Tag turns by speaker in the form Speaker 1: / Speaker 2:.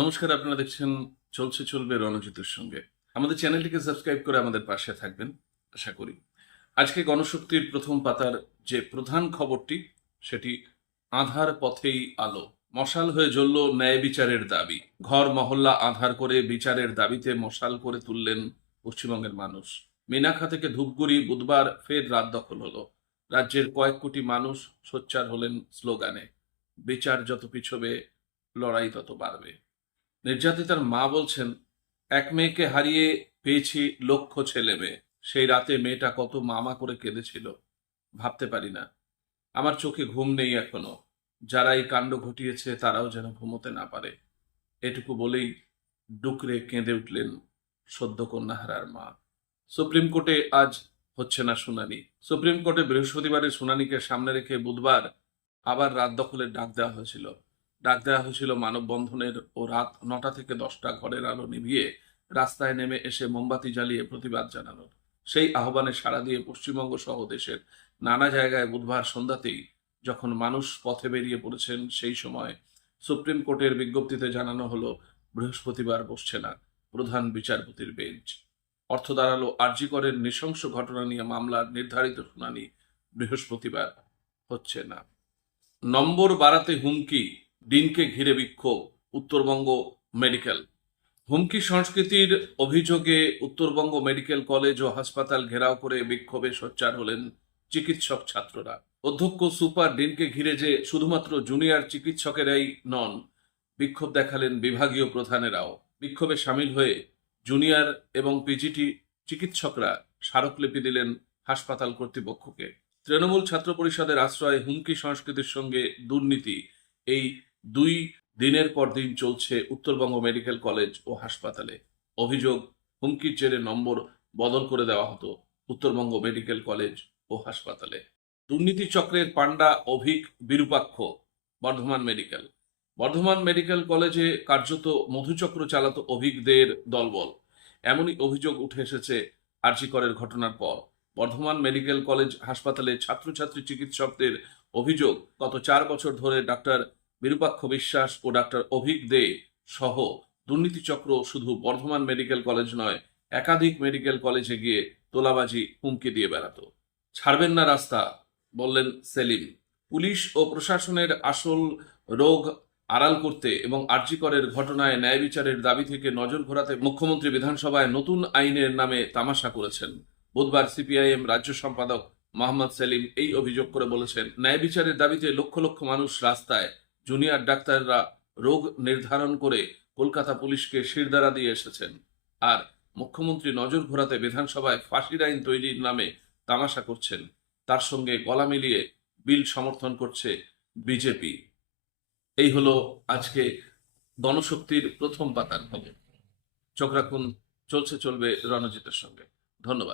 Speaker 1: নমস্কার, আপনারা দেখছেন চলছে চলবে রণজিতের সঙ্গে। আমাদের চ্যানেলটিকে সাবস্ক্রাইব করে আমাদের পাশে থাকবেন, আশা করি। আজকে গণশক্তির প্রথম পাতার যে প্রধান খবরটি, সেটি আধার পথেই আলো। মশাল হয়ে জ্বলল ন্যায় বিচারের দাবি। ঘর, মহল্লা আধার করে বিচারের দাবিতে মশাল করে তুললেন পশ্চিমবঙ্গের মানুষ। মিনাখা থেকে ধূপগুড়ি বুধবার ফের রাত দখল হলো। রাজ্যের কয়েক কোটি মানুষ সোচ্চার হলেন স্লোগানে, বিচার যত পিছবে, লড়াই তত বাড়বে। নির্যাতিতার মা বলছেন, এক মেয়েকে হারিয়ে পেয়েছি লক্ষ ছেলে মেয়ে। সেই রাতে মেয়েটা কত মামা করে কেঁদেছিল। ভাবতে পারি না। আমার চোখে ঘুম নেই এখনও। যারা এই কাণ্ড ঘটিয়েছে, তারাও যেন ঘুমোতে না পারে। এটুকু বলেই ডুকরে কেঁদে উঠলেন সদ্য কন্যাহারার মা। সুপ্রিম কোর্টে আজ হচ্ছে না শুনানি। সুপ্রিম কোর্টে বৃহস্পতিবারের শুনানিকে সামনে রেখে বুধবার আবার রাত দখলের ডাক দেওয়া হয়েছিল। ডাক দেওয়া হয়েছিল মানববন্ধনের ও রাত নটা থেকে দশটা ঘরের আলো নিভিয়ে রাস্তায় নেমে এসে মোমবাতি জ্বালিয়ে প্রতিবাদ জানানোর। সেই আহ্বানে সাড়া দিয়ে পশ্চিমবঙ্গ সহ দেশের নানা জায়গায় বুধবার সন্ধ্যাতেই যখন মানুষ পথে বেরিয়ে পড়েছেন, সেই সময় সুপ্রিম কোর্টের বিজ্ঞপ্তিতে জানানো হলো, বৃহস্পতিবার বসছে না প্রধান বিচারপতির বেঞ্চ। অর্থ দাঁড়াল আরজিকরের নৃশংস ঘটনা নিয়ে মামলার নির্ধারিত শুনানি বৃহস্পতিবার হচ্ছে না। নম্বর বাড়াতে হুমকি দিনকে ঘিরে বিক্ষোভ, উত্তরবঙ্গ মেডিকেল। হুমকি সংস্কৃতির অভিযোগে উত্তরবঙ্গ মেডিকেল কলেজ ও হাসপাতাল ঘেরাও করে বিক্ষোভে সোচ্চার হলেন চিকিৎসক ছাত্ররা। অধ্যক্ষ সুপার ডিনকে ঘিরে যে শুধুমাত্র জুনিয়র চিকিৎসকেরাই নন, বিক্ষোভ দেখালেন বিভাগীয় প্রধানেরাও। বিক্ষোভে সামিল হয়ে জুনিয়র এবং পিজিটি চিকিৎসকরা স্মারকলিপি দিলেন হাসপাতাল কর্তৃপক্ষকে। তৃণমূল ছাত্র পরিষদের আশ্রয়ে হুমকি সংস্কৃতির সঙ্গে দুর্নীতি, এই দুই দিনের পর দিন চলছে উত্তরবঙ্গ মেডিকেল কলেজ ও হাসপাতালে। অভিযোগ, হুমকির জেরে নম্বর বদল করে দেওয়া হতো উত্তরবঙ্গ মেডিকেল কলেজ ও হাসপাতালে। দুর্নীতি চক্রের পাণ্ডা অভিক বিরূপাক্ষ, বর্ধমান মেডিকেল। বর্ধমান মেডিকেল কলেজে কার্যত মধুচক্র চালাত অভিকদের দলবল। এমনই অভিযোগ উঠে এসেছে আরজিকরের ঘটনার পর। বর্ধমান মেডিকেল কলেজ হাসপাতালে ছাত্রছাত্রী চিকিৎসকদের অভিযোগ, গত চার বছর ধরে ডাক্তার বিরূপাক্ষ বিশ্বাস ও ডাক্তার অভিক দে সহ দুর্নীতি চক্র শুধু বর্ধমান মেডিকেল কলেজ নয়, একাধিক মেডিকেল কলেজে গিয়ে তোলাবাজি হুমকি দিয়ে বেড়াতো। ছাড়বেন না রাস্তা, বললেন সেলিম। পুলিশ ও প্রশাসনের আসল রোগ আড়াল করতে এবং আর্জিকরের ঘটনায় ন্যায় বিচারের দাবি থেকে নজর ঘোরাতে মুখ্যমন্ত্রী বিধানসভায় নতুন আইনের নামে তামাশা করেছেন। বুধবার সিপিআইএম রাজ্য সম্পাদক মোহাম্মদ সেলিম এই অভিযোগ করে বলেছেন, ন্যায় বিচারের দাবিতে লক্ষ লক্ষ মানুষ রাস্তায় জুনিয়র ডাক্তাররা রোগ নির্ধারণ করে কলকাতা পুলিশকে শিরদাঁড়া দিয়ে এসেছেন। আর মুখ্যমন্ত্রী নজর ঘোরাতে বিধানসভায় ফাঁসির আইন তৈরির নামে তামাশা করছেন। তার সঙ্গে গলা মিলিয়ে বিল সমর্থন করছে বিজেপি। এই হলো আজকে গণশক্তির প্রথম পাতার খবর। চোখ রাখুন, চলছে চলবে রণজিতের সঙ্গে। ধন্যবাদ।